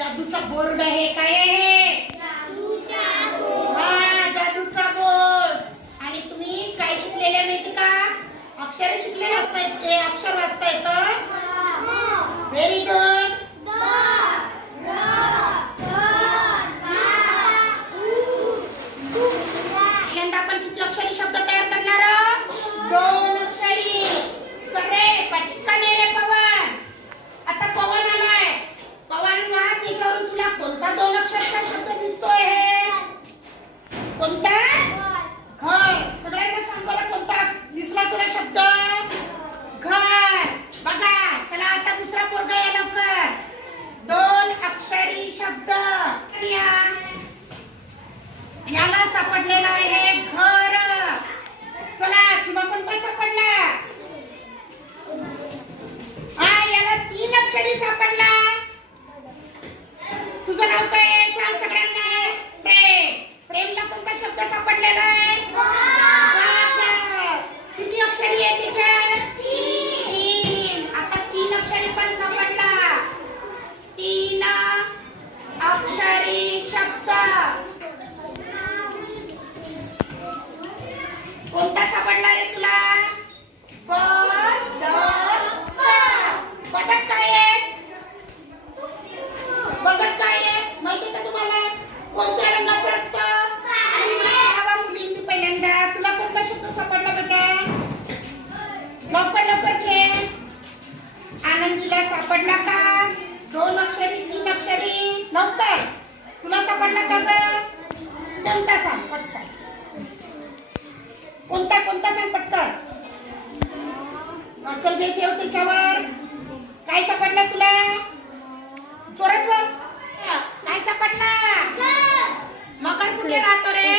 जादूचा बोर्ड आहे काय आहे हा? जादूचा बोर्ड. आणि तुम्ही काय शिकलेले माहिती का? अक्षर शिकले वाचता अक्षर वाचता येत व्हेरी गुड अक्षरी सापडला? तुझं नाव काय आहे? सांग सगळ्यांना. प्रेम. प्रेमला कोणता शब्द सापडलेला आहे? तुला सापडला का? दोन अक्षरी तीन अक्षरी. लवकर तुला सापडला का ग? कोणता सांग पटकन. कोणता कोणता सांग पटकन. चल घे ठेव हो त्याच्यावर काय सापडला तुला जोरात वाच काय सापडला मगर कुठे राहतो रे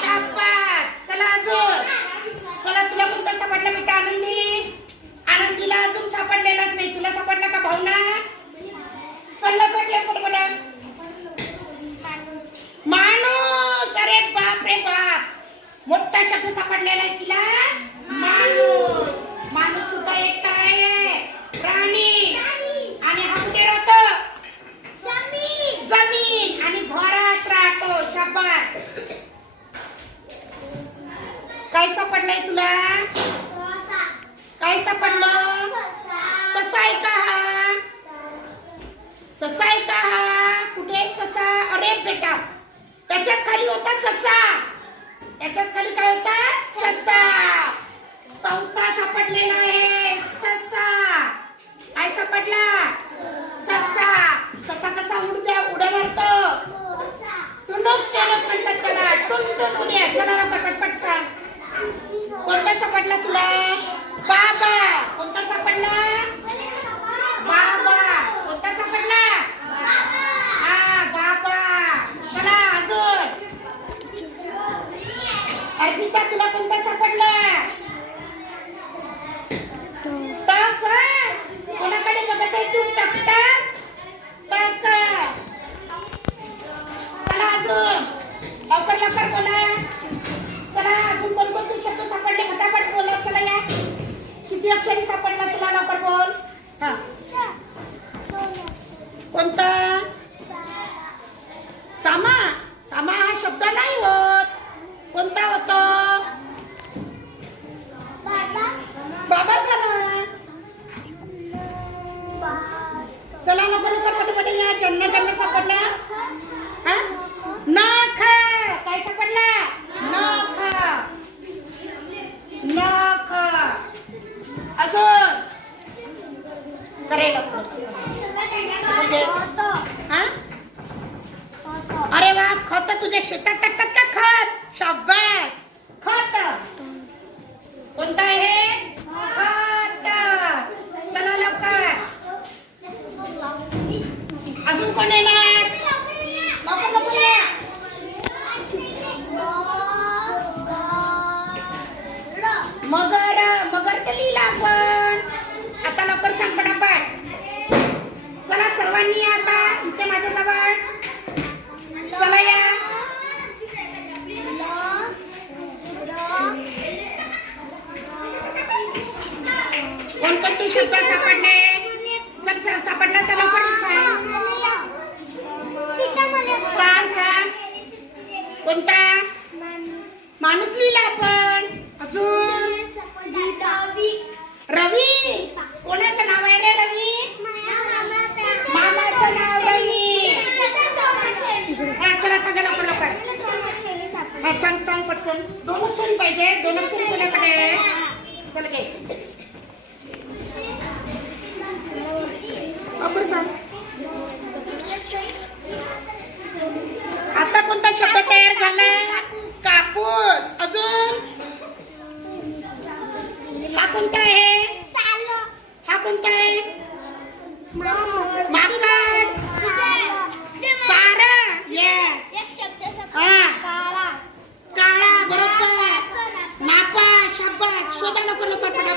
शाबास. चला अजून चला तुला कोणता सापडला बेटा आनंदी आनंदीला अजून सापडलेलाच नाही तुला सापडला का भावना चल लवकर ठेव पटपटा माणूस अरे बाप रे बाप मोठा सापडलेला आहे तिला? माणूस. माणूस सुद्धा एक तर आहे. प्राणी. आणि हा कुठे राहतो? जमीन. आणि घरात राहतो. शाबास. काय सापडलंय तुला? काय सापडलं? ससा आहे का हा? ससा आहे का हा? कुठे ससा? अरे बेटा त्याच्याच खाली होता ससा. त्याच्याच खाली काय होता? ससा. चौथा सापडलेला आहे. ससा. काय सापडला? ससा. ससा कसा उडत्या उड्या मारतो? टुनक टुनक म्हणतात त्याला. टुन टुन उड्या. चला पटपट सांग. कोणता सापडला तुला? बाबा कोणता सापडला बाबा कोणता सापडला हा बाबा चला अजून अर्पिता तुला कोणता सापडला टक कोणाकडे बघत आहे तू टक टक टक चला अजून लवकर लवकर बोला चला अजून कोण कोणते शब्द सापडले फटाफट बोला चला या किती अक्षरी सापडला तुला लवकर बोल हा कोणता सामा सामा हा शब्द नाही होत कोणता होतो बाबा झाला चला लवकर लवकर पटपट या. जन्म जन्म सापडला. हा? नख काय सापडला? नख नख अजून. करेल अरे वा खत तुझ्या शेतात टाकतात का खत? शाबास खत कोणतं आहे खत चला लवकर अजून कोण येणार लवकर लवकर या मगर मगर तर लिहिला आपण आता लवकर सांग पटापट चला सर्वांनी या आता इथे माझ्याजवळ चला या कोणकोणते शब्द सापडले जर सा- सापडला तर लवकर सांग सांग सांग कोणता माणूस लिहिला आपण. अजून? रवी. कोणाचं नाव आहे रे रवी? मामाचं नाव रवी. हा चला सांगा लवकर लवकर. हा सांग सांग पटकन. दोन अक्षरी पाहिजे दोन अक्षरी कोणाकडे? चल घे.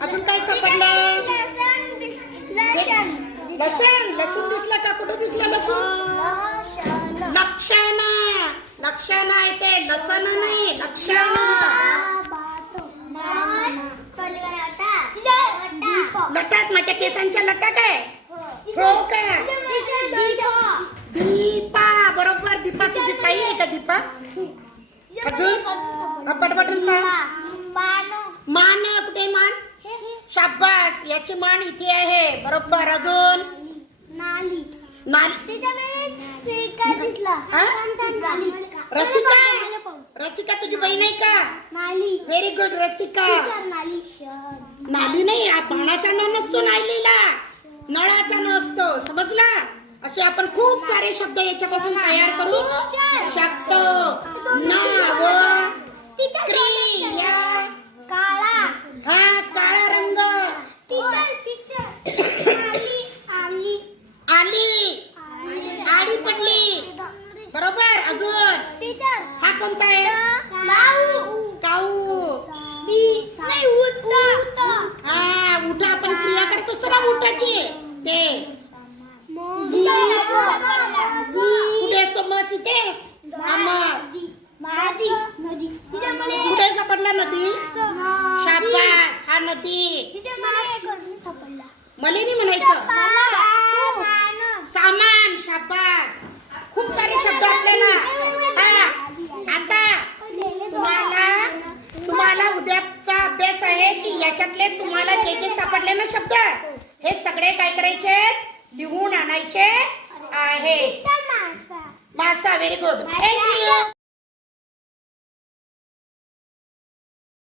अजून काय सापडलं? लसण. लसूण. दिसलं का? कुठं दिसलं लसूण? लक्षणा लक्षणा आहे ते लसण नाही लक्षणा लटात. माझ्या केसांच्या लटात आहे. हो का? दीपा. बरोबर. दीपा तुझी ताई आहे का दीपा? अजून? पटपटून सांग. मान कुठे मान? शाबास याची मान इथे आहे. बरोबर अजून? नाली? रसिका? रसिका तुझी बहीण आहे का? नाली. Very good Rasika. नाली नाही बाणाचा न नसतो नालीला नळाचा न असतो. समजला? असे आपण खूप सारे शब्द याच्यापासून तयार करू शकतो. नाव. क्रिया बरोबर अजून? टीचर हा कोणता आहे? लाऊ काऊ. बी नाही उत हा उठा आपण क्रिया करत असतो ना उठाची ते कुठे असतो मस इथे? मस. कुठे सापडला नदी? शाबास हा नदी. मला नाही म्हणायचं सामान सामान शाबास खूप सारे शब्द आपल्याला हा आता तुम्हाला तुम्हाला उद्याचा अभ्यास आहे की याच्यातले तुम्हाला जे जे सापडले ना शब्द हे सगळे काय करायचे? लिहून आणायचे. आहे. मासा. Very good thank you